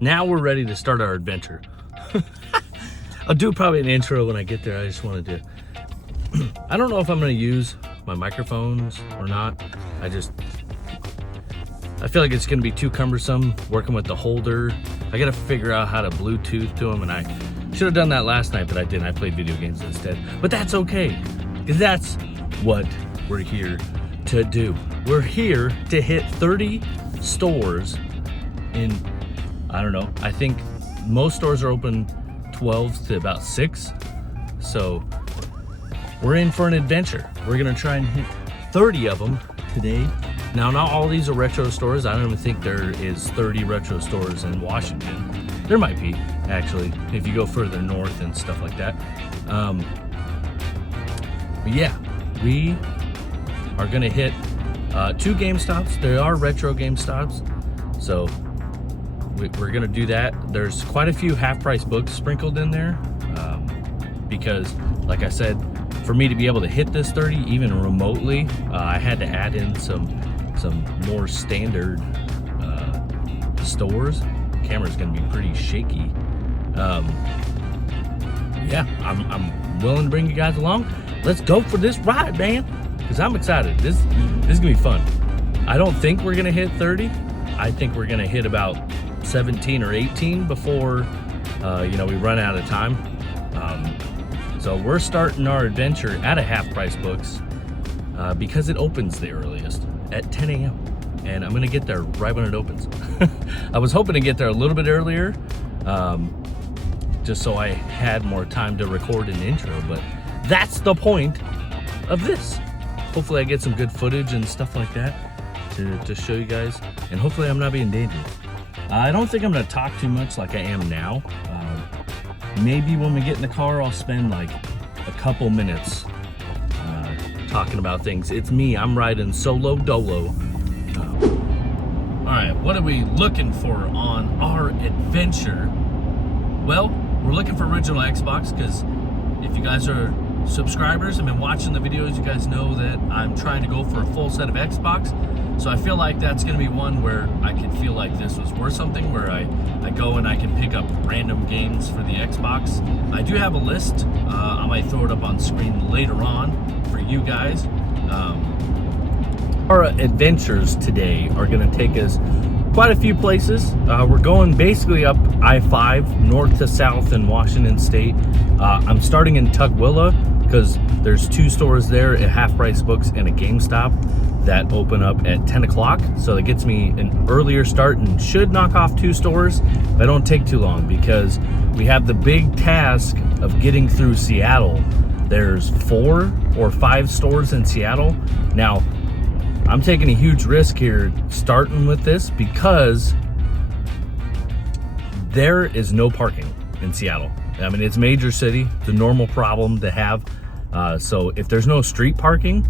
Now we're ready to start our adventure. I'll do probably an intro when I get there. I just wanted to, I don't know if I'm gonna use my microphones or not. I feel like it's gonna be too cumbersome working with the holder. I gotta figure out how to Bluetooth to them, and I should have done that last night, but I didn't. I played video games instead. But that's okay, because that's what we're here to do. We're here to hit 30 stores in, I don't know, I think most stores are open 12 to about 6. So we're in for an adventure. We're gonna try and hit 30 of them today. Now, not all these are retro stores. I don't even think there is 30 retro stores in Washington. There might be, actually, if you go further north and stuff like that. But yeah, we are gonna hit 2 GameStops. There are retro GameStops, so we're gonna do that. There's quite a few half-price books sprinkled in there, because, like I said, for me to be able to hit this 30 even remotely, I had to add in some more standard stores. The camera's gonna be pretty shaky. Yeah, I'm willing to bring you guys along. Let's go for this ride, man, because I'm excited. This is gonna be fun. I don't think we're gonna hit 30. I think we're gonna hit about 17 or 18 before we run out of time. So we're starting our adventure at a half-price books because it opens the earliest at 10 a.m. and I'm gonna get there right when it opens. I was hoping to get there a little bit earlier, just so I had more time to record an intro, but that's the point of this. Hopefully I get some good footage and stuff like that to show you guys, and hopefully I'm not being dangerous. I don't think I'm gonna talk too much like I am now. Maybe when we get in the car, I'll spend like a couple minutes talking about things. It's me, I'm riding solo dolo. All right, what are we looking for on our adventure? Well, we're looking for original Xbox, because if you guys are subscribers and been watching the videos, you guys know that I'm trying to go for a full set of Xbox. So I feel like that's gonna be one where I can feel like this was worth something, where I go and I can pick up random games for the Xbox. I do have a list. I might throw it up on screen later on for you guys. Our adventures today are gonna take us quite a few places. We're going basically up I-5 north to south in Washington State. I'm starting in Tukwila because there's 2 stores there, a half-price books and a GameStop, that open up at 10 o'clock. So that gets me an earlier start and should knock off 2 stores. That don't take too long, because we have the big task of getting through Seattle. There's 4 or 5 stores in Seattle. Now, I'm taking a huge risk here starting with this, because there is no parking in Seattle. I mean, it's a major city. It's a normal problem to have. So if there's no street parking,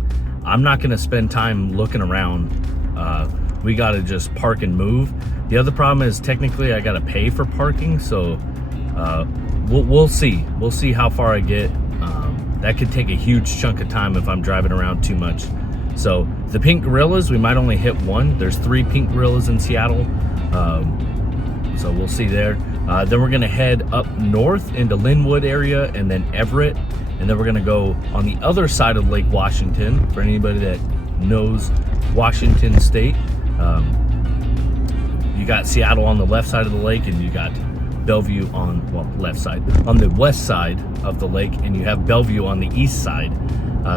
I'm not gonna spend time looking around. We gotta just park and move. The other problem is technically I gotta pay for parking, so we'll see. We'll see how far I get. That could take a huge chunk of time if I'm driving around too much. So the Pink Gorillas, we might only hit 1. There's 3 Pink Gorillas in Seattle. So we'll see there. Then we're gonna head up north into Linwood area, and then Everett. And then we're gonna go on the other side of Lake Washington, for anybody that knows Washington State. You got Seattle on the left side of the lake, and you got Bellevue on, well, left side, on the west side of the lake, and you have Bellevue on the east side.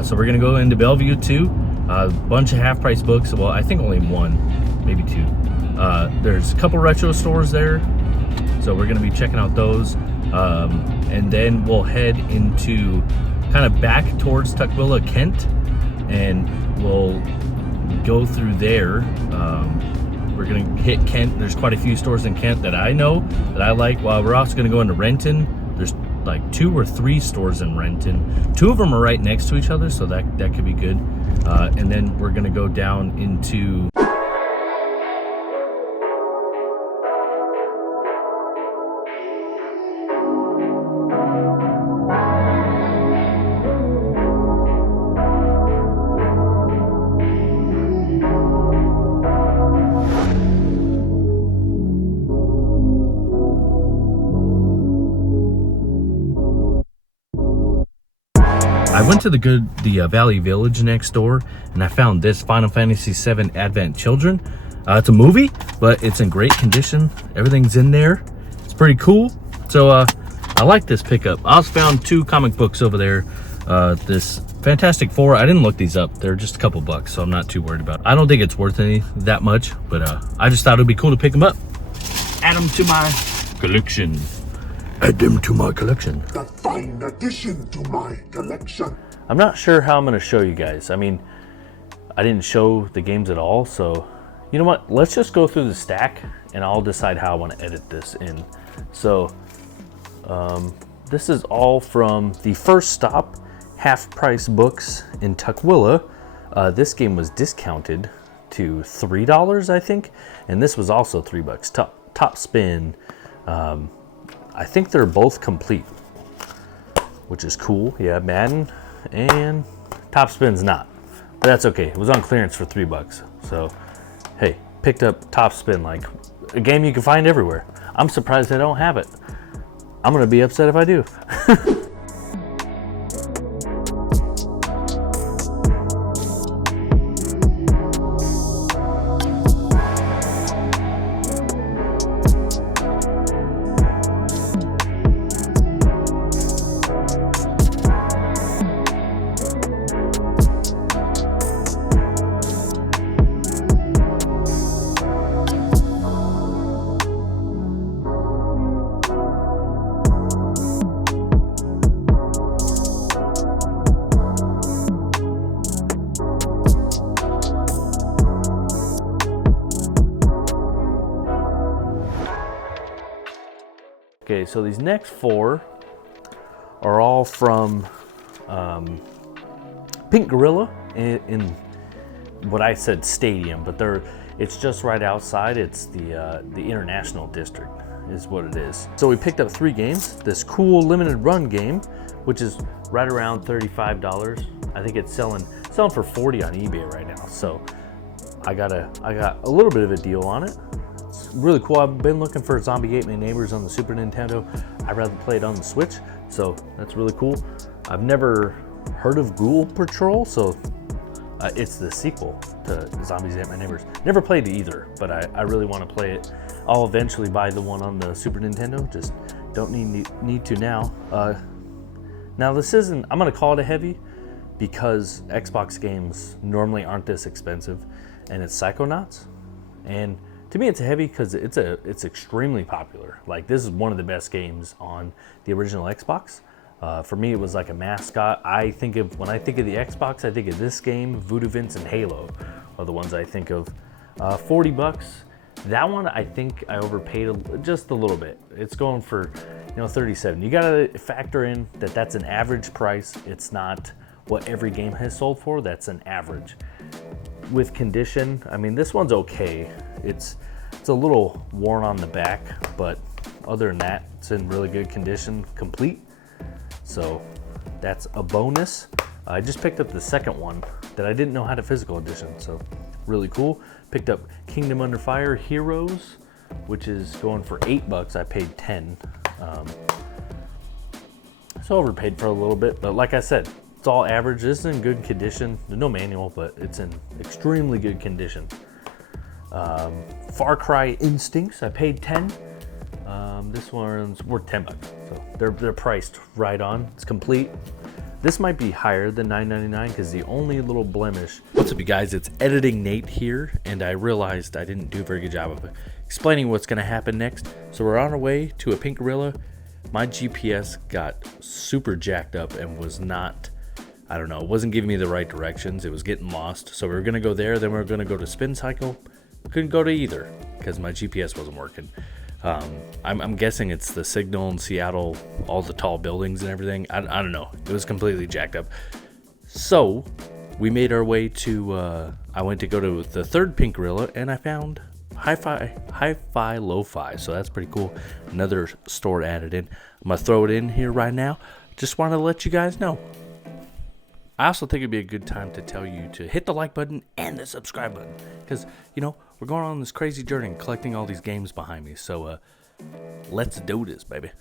So we're gonna go into Bellevue too. A bunch of half-price books. Well, I think only 1, maybe 2. There's a couple retro stores there, so we're gonna be checking out those. And then we'll head into kind of back towards Tukwila, Kent, and we'll go through there. We're gonna hit Kent. There's quite a few stores in Kent that I know, that I like. Well, we're also gonna go into Renton. There's like 2 or 3 stores in Renton. 2 of them are right next to each other, so that could be good. And then we're gonna go down into I went to the Valley Village next door, and I found this Final Fantasy VII Advent Children. It's a movie, but it's in great condition. Everything's in there. It's pretty cool. So I like this pickup. I also found 2 comic books over there. This Fantastic Four, I didn't look these up. They're just a couple bucks, so I'm not too worried about it. I don't think it's worth that much, but I just thought it would be cool to pick them up. Add them to my collection. Add them to my collection. A fine addition to my collection. I'm not sure how I'm going to show you guys. I mean, I didn't show the games at all, so you know what? Let's just go through the stack, and I'll decide how I want to edit this in. So, this is all from the First Stop half-price books in Tukwila. This game was discounted to $3, I think, and this was also $3. Top Spin. I think they're both complete, which is cool. Yeah, Madden and Top Spin's not, but that's okay. It was on clearance for $3, so hey, picked up Top Spin, like a game you can find everywhere. I'm surprised I don't have it. I'm gonna be upset if I do. Okay, so these next 4 are all from Pink Gorilla in what I said stadium, but it's just right outside. It's the International District is what it is. So we picked up 3 games. This cool limited run game, which is right around $35. I think it's selling for $40 on eBay right now. So I got a little bit of a deal on it. It's really cool. I've been looking for Zombie Ate My Neighbors on the Super Nintendo. I'd rather play it on the Switch, so that's really cool. I've never heard of Ghoul Patrol, so it's the sequel to Zombies Ate My Neighbors. Never played either, but I really want to play it. I'll eventually buy the one on the Super Nintendo, just don't need to now. Now this isn't, I'm going to call it a heavy because Xbox games normally aren't this expensive, and it's Psychonauts. And to me, it's a heavy because it's extremely popular. Like, this is one of the best games on the original Xbox. For me, it was like a mascot. When I think of the Xbox, I think of this game, Voodoo Vince, and Halo are the ones I think of. $40. That one, I think I overpaid just a little bit. It's going for, $37. You gotta factor in that that's an average price. It's not what every game has sold for. That's an average. With condition, I mean, this one's okay. It's a little worn on the back, but other than that, it's in really good condition, complete. So that's a bonus. I just picked up the second one that I didn't know had a physical edition, so really cool. Picked up Kingdom Under Fire Heroes, which is going for $8. I paid $10. So overpaid for a little bit, but like I said, it's all average. This is in good condition. There's no manual, but it's in extremely good condition. Far Cry Instincts, I paid $10. This one's worth $10, so they're priced right on. It's complete. This might be higher than $9.99 because the only little blemish. What's up, you guys? It's Editing Nate here, and I realized I didn't do a very good job of explaining what's going to happen next. So we're on our way to a Pink Gorilla. My GPS got super jacked up and was not, I don't know, it wasn't giving me the right directions. It was getting lost. So we were going to go there, then we were going to go to Spin Cycle. Couldn't go to either because my GPS wasn't working. I'm guessing it's the signal in Seattle, all the tall buildings and everything. I don't know. It was completely jacked up. So we made our way to, I went to go to the third Pink Gorilla, and I found Hi-Fi Lo-Fi. So that's pretty cool. Another store added in. I'm going to throw it in here right now. Just wanted to let you guys know. I also think it'd be a good time to tell you to hit the like button and the subscribe button. Because, we're going on this crazy journey and collecting all these games behind me. So, let's do this, baby.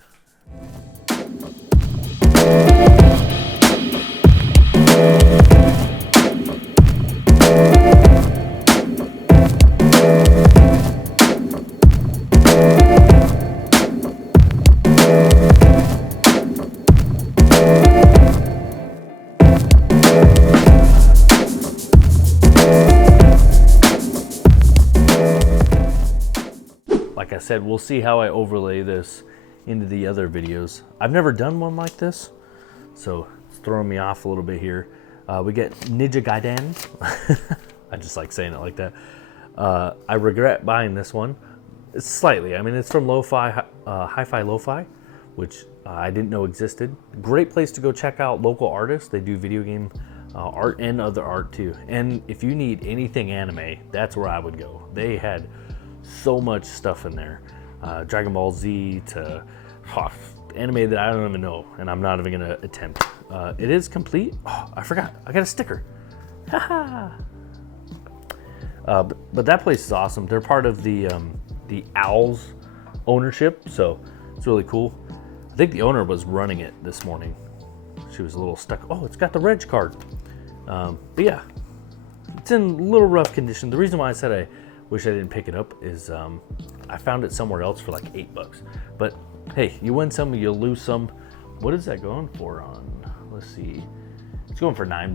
said, we'll see how I overlay this into the other videos. I've never done one like this, so it's throwing me off a little bit here. We get Ninja Gaiden. I just like saying it like that. I regret buying this one. It's slightly. I mean, it's from Hi-Fi Lo-Fi, which I didn't know existed. Great place to go check out local artists. They do video game art and other art too. And if you need anything anime, that's where I would go. They had so much stuff in there. Dragon Ball Z to anime that I don't even know, and I'm not even gonna attempt. It is complete. Oh, I forgot. I got a sticker. Haha. But that place is awesome. They're part of the Owls ownership, so it's really cool. I think the owner was running it this morning. She was a little stuck. Oh, it's got the reg card. But yeah, it's in a little rough condition. The reason why I said I wish I didn't pick it up is I found it somewhere else for like $8. But hey, you win some, you lose some. What is that going for on? Let's see. It's going for $9.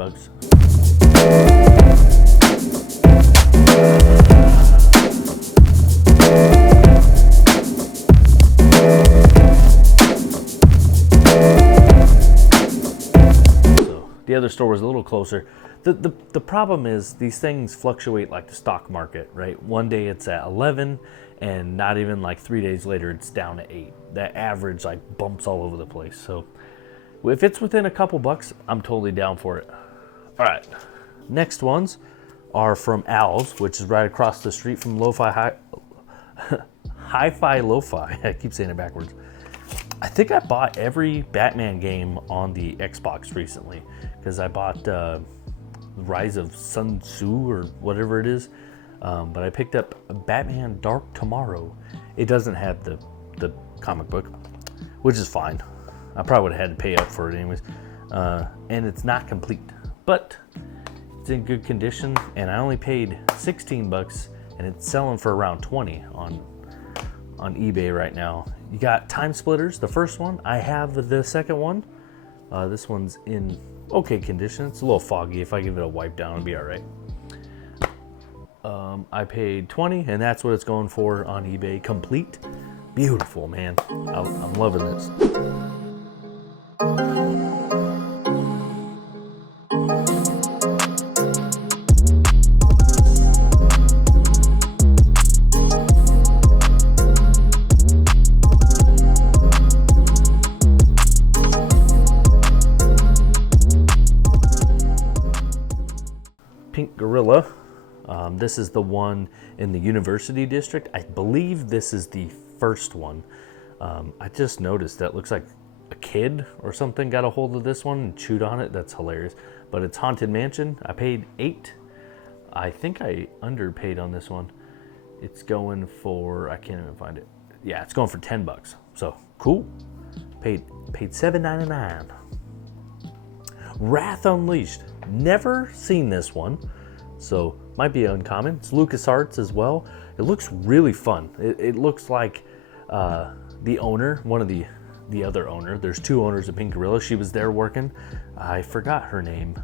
The other store was a little closer. The problem is these things fluctuate like the stock market, right? One day it's at 11, and not even like 3 days later it's down to 8. That average like bumps all over the place. So if it's within a couple bucks, I'm totally down for it. All right, next ones are from Owls, which is right across the street from Hi-Fi Lo-Fi. I keep saying it backwards. I think I bought every Batman game on the Xbox recently, because I bought Rise of Sun Tzu or whatever it is. But I picked up Batman Dark Tomorrow. It doesn't have the comic book, which is fine. I probably would have had to pay up for it anyways. And it's not complete, but it's in good condition, and I only paid $16, and it's selling for around 20 on eBay right now. You got Time Splitters, the first one. I have the second one. This one's in okay condition. It's a little foggy. If I give it a wipe down, it'll be all right. I paid 20, and that's what it's going for on eBay. Complete. Beautiful, man. I'm loving this. Pink Gorilla. This is the one in the University District. I believe this is the first one. I just noticed that looks like a kid or something got a hold of this one and chewed on it. That's hilarious. But it's Haunted Mansion. I paid $8. I think I underpaid on this one. It's going for, I can't even find it. Yeah, it's going for $10. So cool. Paid $7.99. Wrath Unleashed. Never seen this one, so might be uncommon. It's LucasArts as well. It looks really fun. It looks like the owner, one of the other owner. There's two owners of Pink Gorilla. She was there working. I forgot her name.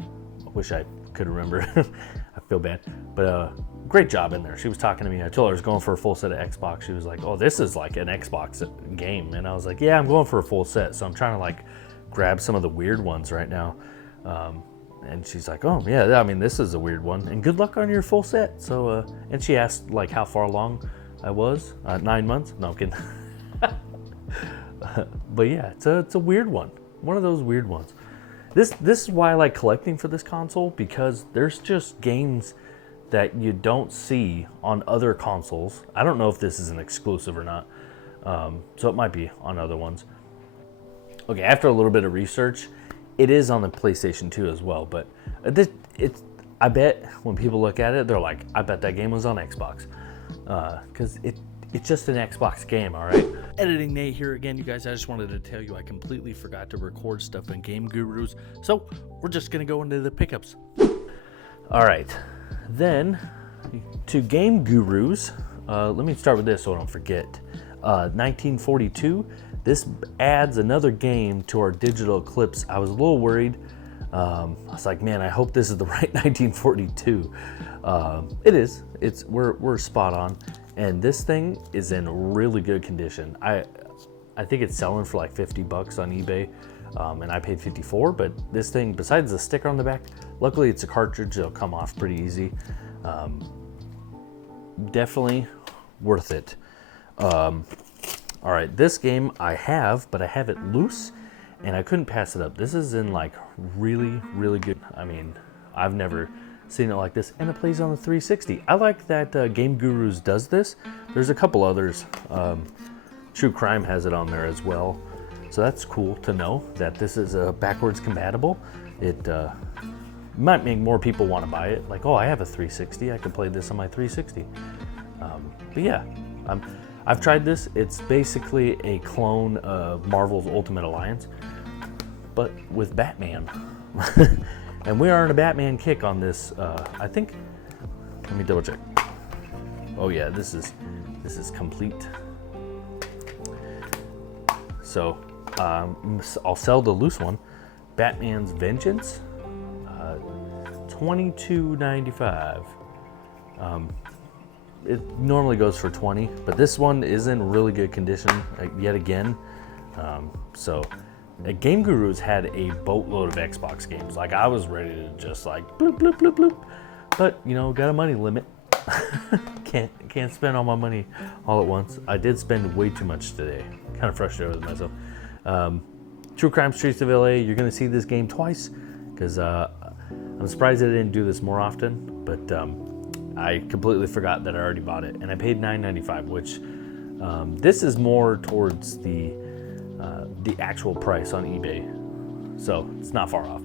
I wish I could remember. I feel bad, but great job in there. She was talking to me. I told her I was going for a full set of Xbox. She was like, "Oh, this is like an Xbox game," and I was like, "Yeah, I'm going for a full set." So I'm trying to like grab some of the weird ones right now. And she's like, "Oh yeah, I mean, this is a weird one, and good luck on your full set." So, and she asked like how far along I was. 9 months? No, I'm kidding. But yeah, it's a weird one. One of those weird ones. This is why I like collecting for this console, because there's just games that you don't see on other consoles. I don't know if this is an exclusive or not. So it might be on other ones. Okay, after a little bit of research, it is on the PlayStation 2 as well, but I bet when people look at it, they're like, I bet that game was on Xbox. Because it's just an Xbox game, all right? Editing Nate here again, you guys. I just wanted to tell you I completely forgot to record stuff in Game Gurus, so we're just gonna go into the pickups. All right, then to Game Gurus, let me start with this so I don't forget. 1942. This adds another game to our digital clips. I was a little worried. I was like, man, I hope this is the right 1942. It is. We're spot on. And this thing is in really good condition. I think it's selling for like 50 bucks on eBay, and I paid 54, but this thing, besides the sticker on the back, luckily it's a cartridge, it'll come off pretty easy. Definitely worth it. All right, this game I have, but I have it loose, and I couldn't pass it up. This is in like really, really good. I mean, I've never seen it like this, and it plays on the 360. I like that Game Gurus does this. There's a couple others. True Crime has it on there as well. So that's cool to know that this is backwards compatible. It might make more people want to buy it. Like, oh, I have a 360. I can play this on my 360. But yeah, I've tried this. It's basically a clone of Marvel's Ultimate Alliance, but with Batman. And we are on a Batman kick on this. I think, let me double check. Oh yeah, this is complete. So I'll sell the loose one. Batman's Vengeance, $22.95. It normally goes for 20, but this one is in really good condition yet again. So Game Gurus had a boatload of Xbox games. Like, I was ready to just like bloop bloop bloop bloop, but you know, got a money limit. can't spend all my money all at once. I did spend way too much today. Kind of frustrated with myself. True Crime Streets of LA. You're gonna see this game twice because I'm surprised I didn't do this more often, but I completely forgot that I already bought it, and I paid $9.95, which this is more towards the actual price on eBay, so it's not far off.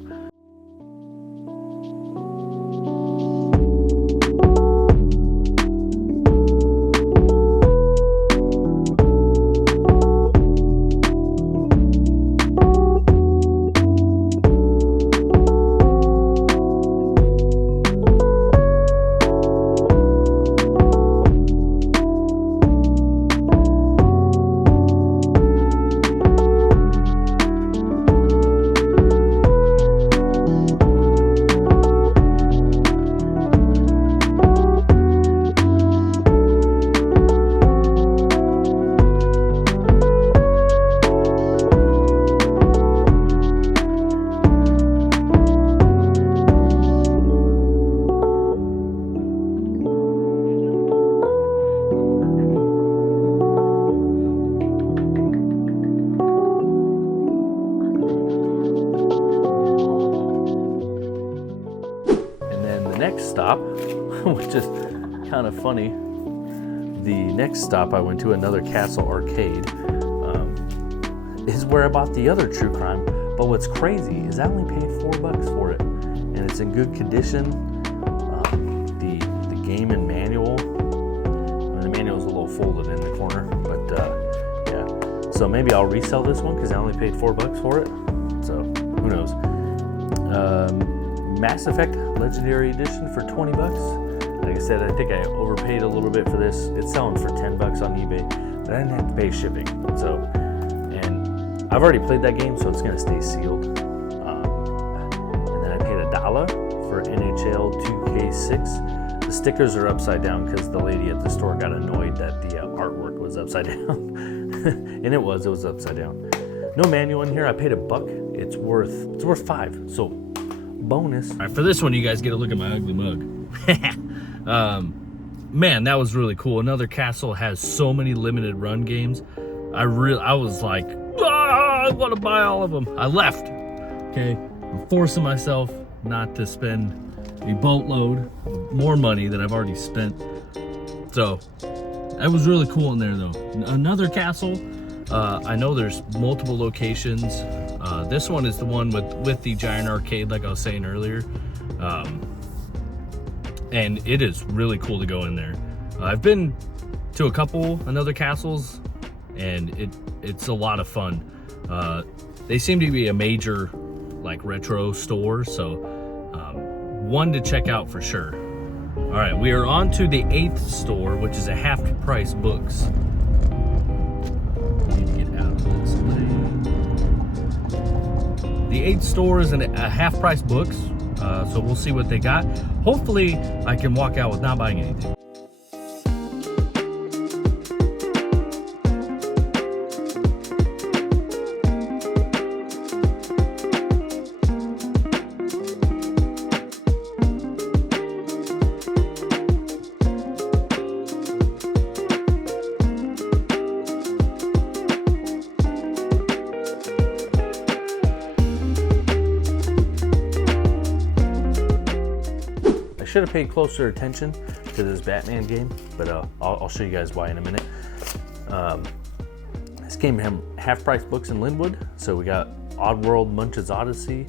Next stop, which is kind of funny, the next stop I went to, another Castle Arcade, is where I bought the other True Crime. But what's crazy is I only paid $4 for it, and it's in good condition. The game and manual, the manual's a little folded in the corner, but yeah. So maybe I'll resell this one because I only paid $4 for it. So who knows? Mass Effect Legendary Edition for 20 bucks. Like I said, I think I overpaid a little bit for this. It's selling for 10 bucks on eBay, but I didn't have to pay shipping. So, and I've already played that game, so it's gonna stay sealed. And then I paid $1 for NHL 2K6. The stickers are upside down because the lady at the store got annoyed that the artwork was upside down. And it was upside down. No manual in here. I paid $1. It's worth $5. So bonus. All right, for this one, you guys get a look at my ugly mug. Man, that was really cool. Another Castle has so many limited run games. I was like, I want to buy all of them. I left. Okay, I'm forcing myself not to spend a boatload more money that I've already spent. So that was really cool in there, though. Another Castle. I know there's multiple locations. This one is the one with the giant arcade, like I was saying earlier. And it is really cool to go in there. I've been to a couple Another Castles, and it's a lot of fun. They seem to be a major like retro store, so one to check out for sure. All right, we are on to the 8th store, which is a half price books. The 8th store is a half price books, so we'll see what they got. Hopefully I can walk out with not buying anything. should have paid closer attention to this Batman game, but I'll show you guys why in a minute. This came from Half Price Books in Linwood. So we got Oddworld Munch's Odyssey,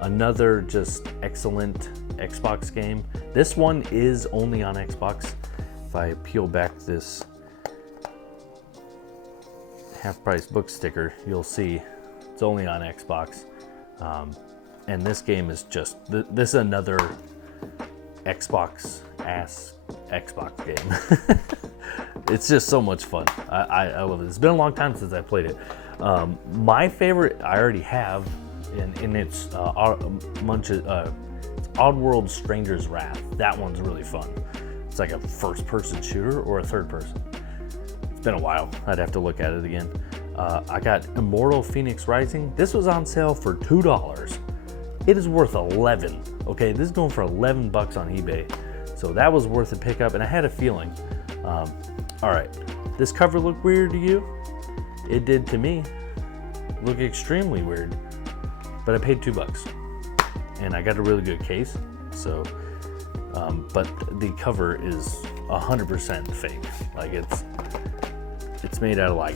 another just excellent Xbox game. This one is only on Xbox. If I peel back this Half Price Book sticker, you'll see it's only on Xbox. And this game is just, this is another Xbox game. It's just so much fun. I love it. It's been a long time since I played it. My favorite I already have, and it's Oddworld Stranger's Wrath. That one's really fun. It's like a first-person shooter or a third-person. It's been a while. I'd have to look at it again. I got Immortal Phoenix Rising. This was on sale for $2. It is worth 11. Okay, this is going for 11 bucks on eBay. So that was worth a pickup, and I had a feeling. All right, this cover looked weird to you? It did to me. Look extremely weird, but I paid $2, and I got a really good case. So, but the cover is 100% fake. Like it's made out of like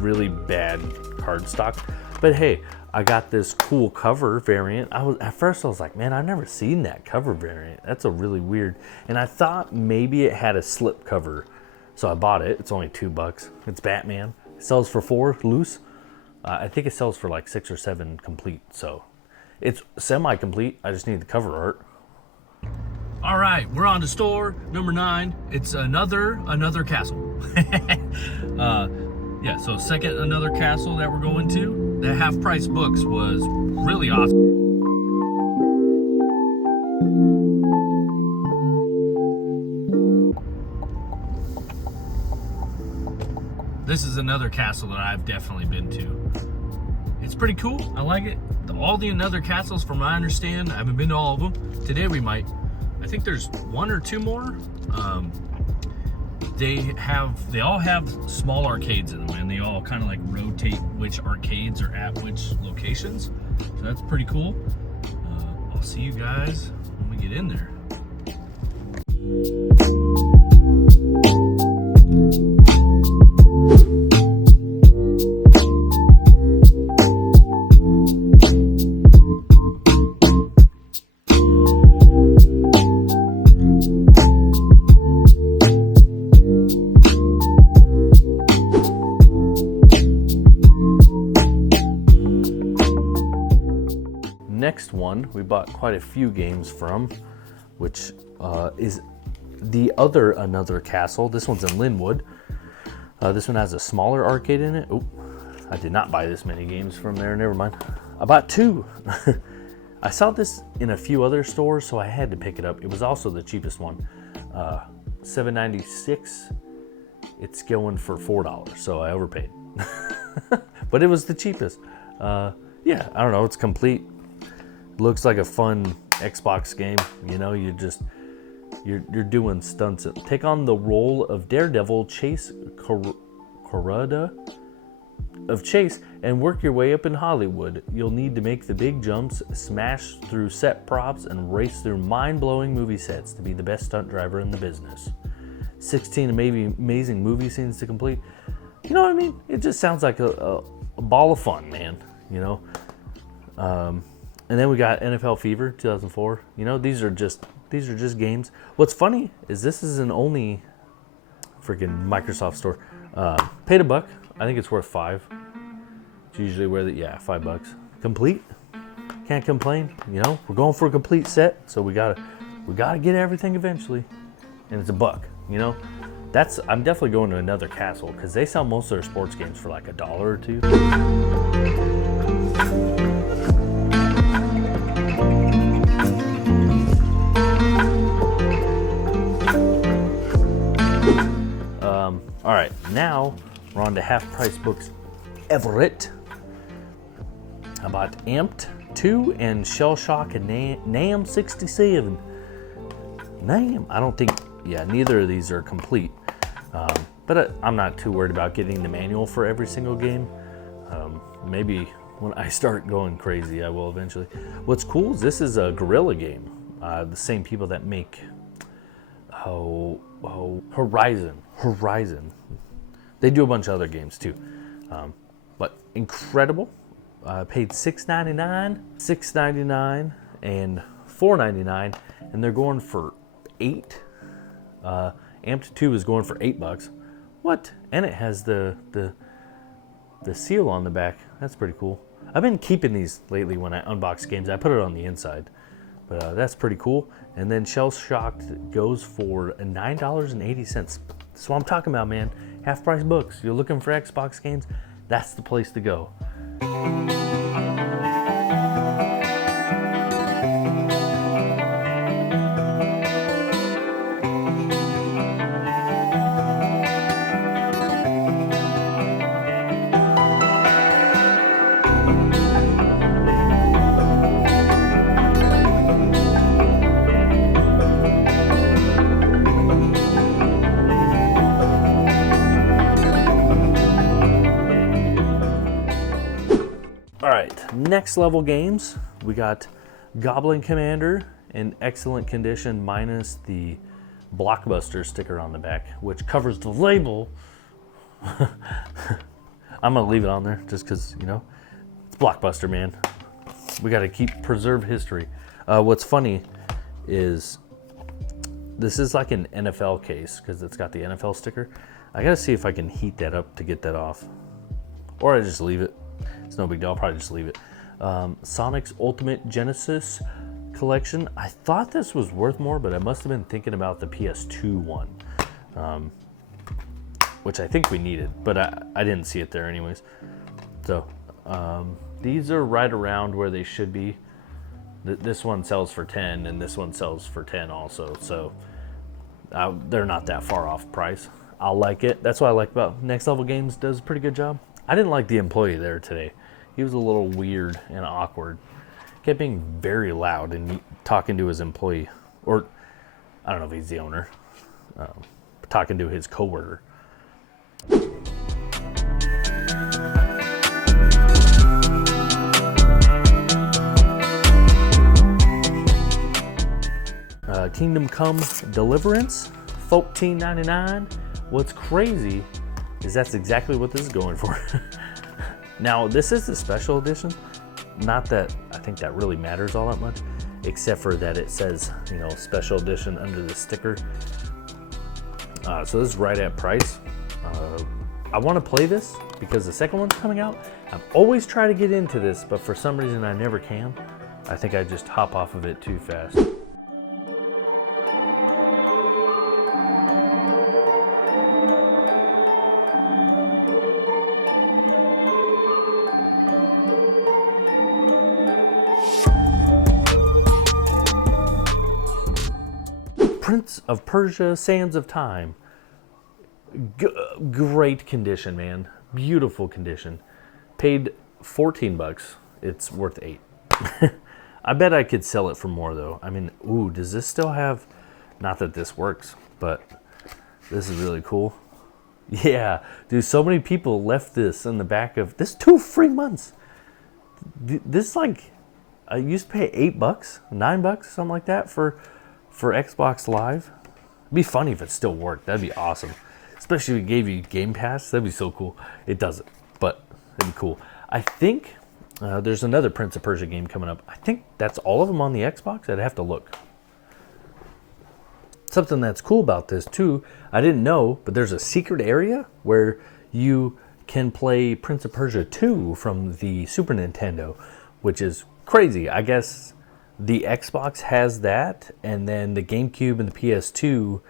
really bad cardstock. But hey, I got this cool cover variant. At first I was like, man, I've never seen that cover variant. That's a really weird. And I thought maybe it had a slip cover, so I bought it. It's only $2. It's Batman. It sells for $4 loose. I think it sells for like 6 or 7 complete. So it's semi-complete. I just need the cover art. All right, we're on to store number 9. It's another castle. Yeah, so second another castle that we're going to. The Half Price Books was really awesome. This is another castle that I've definitely been to. It's pretty cool. I like it. All the another castles, from what I understand, I haven't been to all of them. Today we might. I think there's 1 or 2 more. They all have small arcades in them, and they all kind of like rotate which arcades are at which locations. So that's pretty cool. I'll see you guys when we get in there. Next one we bought quite a few games from, which is the another castle. This one's in Linwood. This one has a smaller arcade in it. Oh, I did not buy this many games from there. Never mind. I bought 2. I saw this in a few other stores, so I had to pick it up. It was also the cheapest one, $7.96. It's going for $4, so I overpaid. But it was the cheapest. Yeah, I don't know. It's complete. Looks like a fun Xbox game. You know, you're doing stunts. Take on the role of Daredevil, Chase Corrada of Chase, and work your way up in Hollywood. You'll need to make the big jumps, smash through set props, and race through mind-blowing movie sets to be the best stunt driver in the business. 16 amazing movie scenes to complete. You know what I mean? It just sounds like a ball of fun, man. You know. And then we got NFL Fever 2004. You know, these are just games. What's funny is this is an only freaking Microsoft store. Paid $1. I think it's worth $5. It's usually where $5. Complete. Can't complain. You know, we're going for a complete set, so we gotta get everything eventually. And it's $1. You know, I'm definitely going to another castle because they sell most of their sports games for like $1 or $2. All right, now we're on to Half Price Books Everett. I bought Amped 2 and Shell Shock and NAM 67. NAM, I don't think, neither of these are complete. But I'm not too worried about getting the manual for every single game. Maybe when I start going crazy, I will eventually. What's cool is this is a Guerrilla game. The same people that make Horizon. They do a bunch of other games too, but incredible. Paid $6.99, and $4.99, and they're going for $8. Amped 2 is going for $8. What? And it has the seal on the back. That's pretty cool. I've been keeping these lately when I unbox games. I put it on the inside, but that's pretty cool. And then Shell Shocked goes for $9.80. That's what I'm talking about, man. Half price books. You're looking for Xbox games? That's the place to go. All right, next level games. We got Goblin Commander in excellent condition minus the Blockbuster sticker on the back, which covers the label. I'm gonna leave it on there just because, you know, it's Blockbuster, man. We gotta preserve history. What's funny is this is like an NFL case because it's got the NFL sticker. I gotta see if I can heat that up to get that off, or I just leave it. It's no big deal. I'll probably just leave it. Sonic's Ultimate Genesis Collection. I thought this was worth more, but I must have been thinking about the PS2 one, which I think we needed, but I didn't see it there anyways. So these are right around where they should be. This one sells for 10, and this one sells for 10 also. So they're not that far off price. I'll like it. That's what I like about Next Level Games. Does a pretty good job. I didn't like the employee there today. He was a little weird and awkward. Kept being very loud and talking to his employee, or I don't know if he's the owner, talking to his coworker. Kingdom Come Deliverance, $14.99. What's crazy is that's exactly what this is going for. Now, this is the special edition. Not that I think that really matters all that much, except for that it says, you know, special edition under the sticker. So this is right at price. I want to play this because the second one's coming out. I've always tried to get into this, but for some reason I never can. I think I just hop off of it too fast. Prince of Persia: Sands of Time. Great condition, man. Beautiful condition. Paid $14. It's worth $8. I bet I could sell it for more though. I mean, ooh, does this still have, not that this works, but this is really cool. Yeah, dude, so many people left this in the back of this 2 free months. This, like, I used to pay $8, $9, something like that for Xbox Live. It'd be funny if it still worked. That'd be awesome. Especially if it gave you Game Pass. That'd be so cool. It doesn't, but it'd be cool. I think there's another Prince of Persia game coming up. I think that's all of them on the Xbox. I'd have to look. Something that's cool about this too, I didn't know, but there's a secret area where you can play Prince of Persia 2 from the Super Nintendo, which is crazy. I guess the Xbox has that, and then the GameCube and the PS2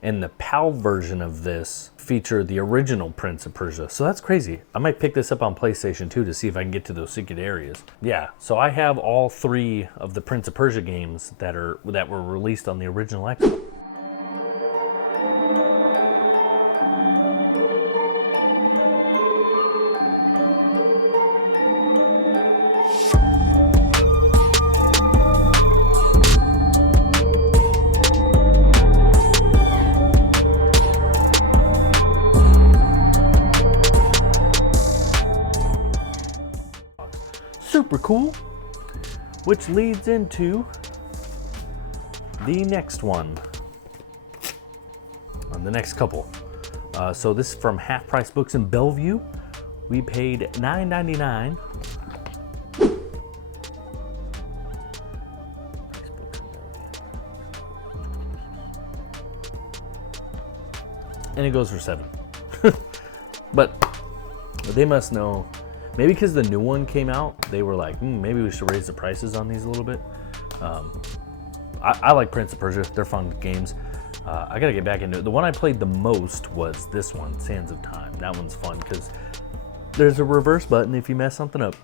and the PAL version of this feature the original Prince of Persia. So that's crazy. I might pick this up on PlayStation 2 to see if I can get to those secret areas. Yeah, so I have all 3 of the Prince of Persia games that were released on the original Xbox. Super cool, which leads into the next one, the next couple. So this is from Half Price Books in Bellevue. We paid $9.99. And it goes for $7. But they must know, maybe because the new one came out, they were like, maybe we should raise the prices on these a little bit. I like Prince of Persia. They're fun games. I gotta get back into it. The one I played the most was this one, Sands of Time. That one's fun because there's a reverse button if you mess something up.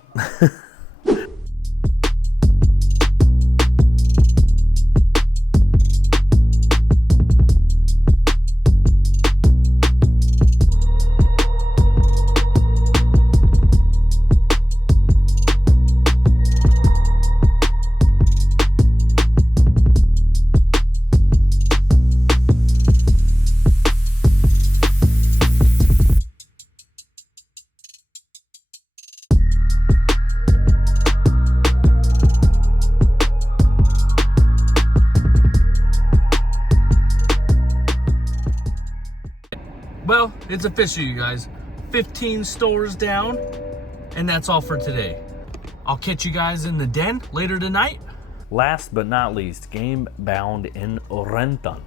Well, it's official, you guys. 15 stores down, and that's all for today. I'll catch you guys in the den later tonight. Last but not least, Game Bound in Renton.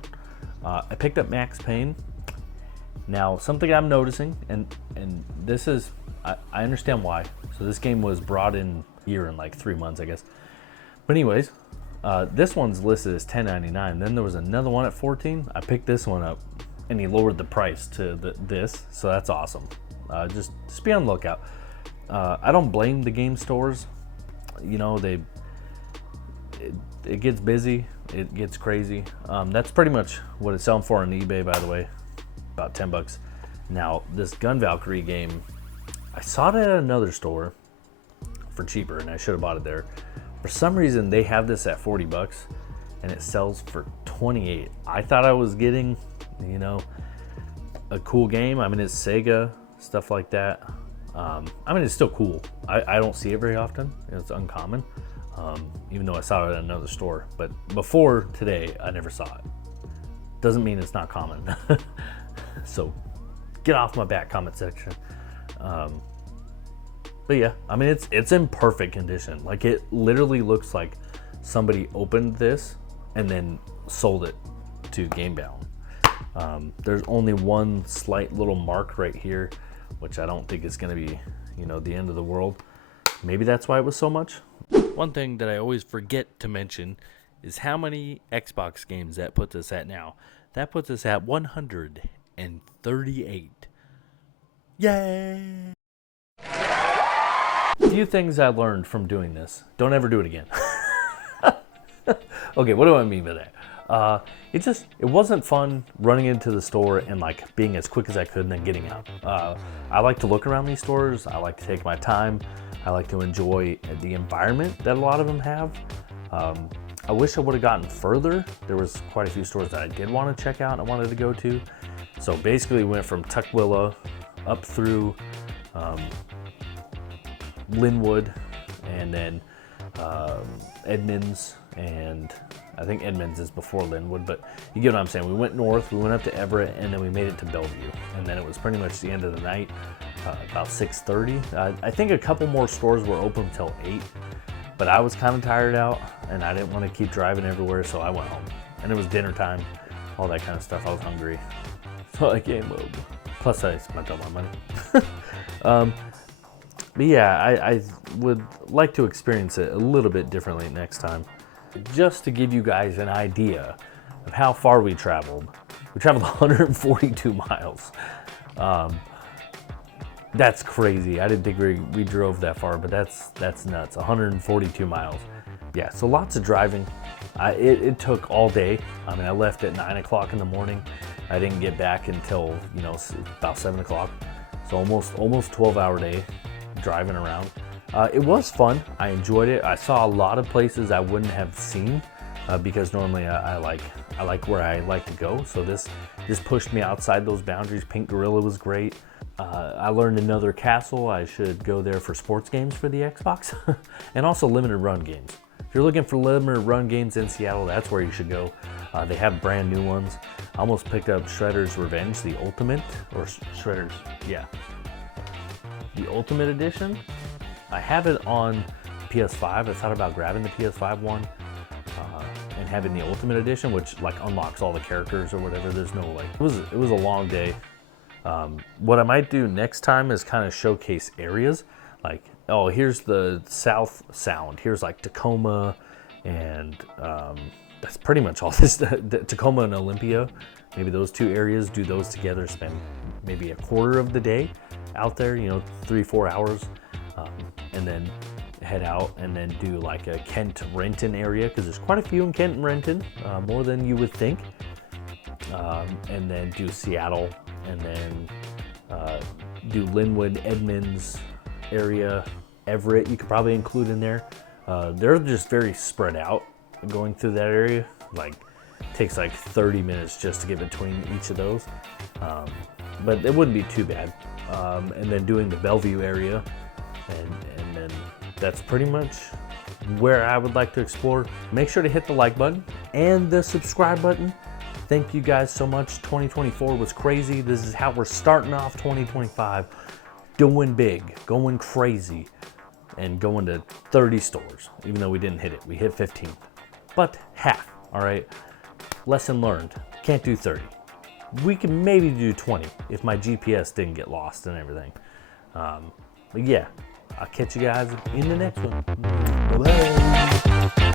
I picked up Max Payne. Now, something I'm noticing, and this is, I understand why. So this game was brought in here in like 3 months, I guess. But anyways, this one's listed as $10.99. Then there was another one at $14. I picked this one up, and he lowered the price to this, so that's awesome. Just be on the lookout. I don't blame the game stores. You know, it gets busy, it gets crazy. That's pretty much what it's selling for on eBay, by the way, about $10. Now, this Gun Valkyrie game, I saw it at another store for cheaper, and I should have bought it there. For some reason, they have this at $40, and it sells for $28. I thought I was getting, you know, a cool game. I mean, it's Sega, stuff like that. I mean, it's still cool. I don't see it very often. It's uncommon, even though I saw it at another store. But before today, I never saw it. Doesn't mean it's not common. So get off my back, comment section. But yeah, I mean, it's in perfect condition. Like, it literally looks like somebody opened this and then sold it to GameBound. There's only one slight little mark right here, which I don't think is going to be, you know, the end of the world. Maybe that's why it was so much. One thing that I always forget to mention is how many Xbox games that puts us at now. That puts us at 138. Yay! A few things I learned from doing this. Don't ever do it again. Okay, what do I mean by that? It wasn't fun running into the store and like being as quick as I could and then getting out. I like to look around these stores. I like to take my time. I like to enjoy the environment that a lot of them have. I wish I would have gotten further. There was quite a few stores that I did want to check out and I wanted to go to. So basically we went from Tukwila up through Linwood and then Edmonds, and I think Edmonds is before Linwood, but you get what I'm saying. We went north, we went up to Everett, and then we made it to Bellevue. And then it was pretty much the end of the night, about 6:30. I think a couple more stores were open till 8, but I was kind of tired out, and I didn't want to keep driving everywhere, so I went home. And it was dinner time, all that kind of stuff. I was hungry, so I came home. Plus, I spent all my money. But yeah, I would like to experience it a little bit differently next time. Just to give you guys an idea of how far we traveled 142 miles. That's crazy. I didn't think we drove that far, but that's nuts. 142 miles. Yeah, so lots of driving. It took all day. I mean, I left at 9 o'clock in the morning. I didn't get back until, you know, about 7 o'clock. So almost 12-hour day driving around. It was fun. I enjoyed it. I saw a lot of places I wouldn't have seen because normally I like where I like to go. So this pushed me outside those boundaries. Pink Gorilla was great. I learned another castle. I should go there for sports games for the Xbox and also limited run games. If you're looking for limited run games in Seattle, that's where you should go. They have brand new ones. I almost picked up Shredder's Revenge, the Ultimate, or Shredder's, yeah. The Ultimate Edition. I have it on PS5. I thought about grabbing the PS5 one and having the Ultimate Edition, which like unlocks all the characters or whatever. There's no like, it was a long day. What I might do next time is kind of showcase areas. Like, oh, here's the South Sound. Here's like Tacoma, and that's pretty much all this. Tacoma and Olympia, maybe those two areas, do those together, spend maybe a quarter of the day out there, you know, 3-4 hours, and then head out and then do like a Kent Renton area, because there's quite a few in Kent and Renton, more than you would think, and then do Seattle, and then do Linwood, Edmonds area, Everett, you could probably include in there. They're just very spread out going through that area. Like, takes like 30 minutes just to get between each of those. But it wouldn't be too bad. And then doing the Bellevue area, and then that's pretty much where I would like to explore. Make sure to hit the like button and the subscribe button. Thank you guys so much. 2024 was crazy. This is how we're starting off 2025. Doing big, going crazy, and going to 30 stores, even though we didn't hit it. We hit 15, but half, all right? Lesson learned, can't do 30. We can maybe do 20 if my GPS didn't get lost and everything. But yeah, I'll catch you guys in the next one. Bye-bye.